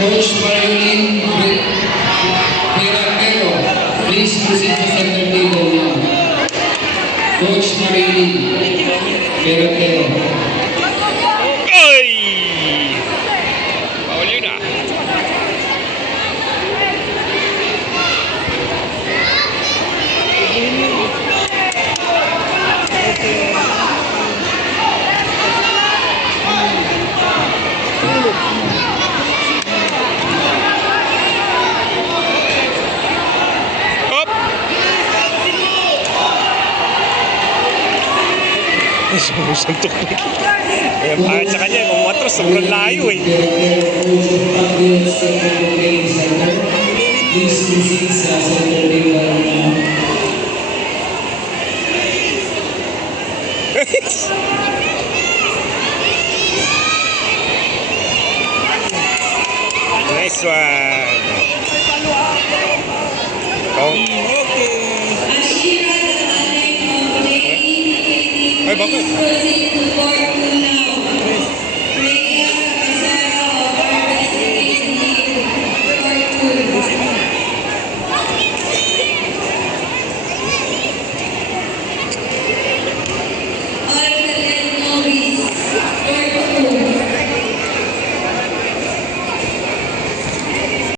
Coach Marilyn Peracero, please proceed sa center table now. Coach Marilyn Peracero. Ay! Bawal yun ah. Sumusuntok na. Eh, bakit sa kanya, kung matros, sobrang layo eh. Please proceed sa center table now. Nice one. Oh. Ay, bakit?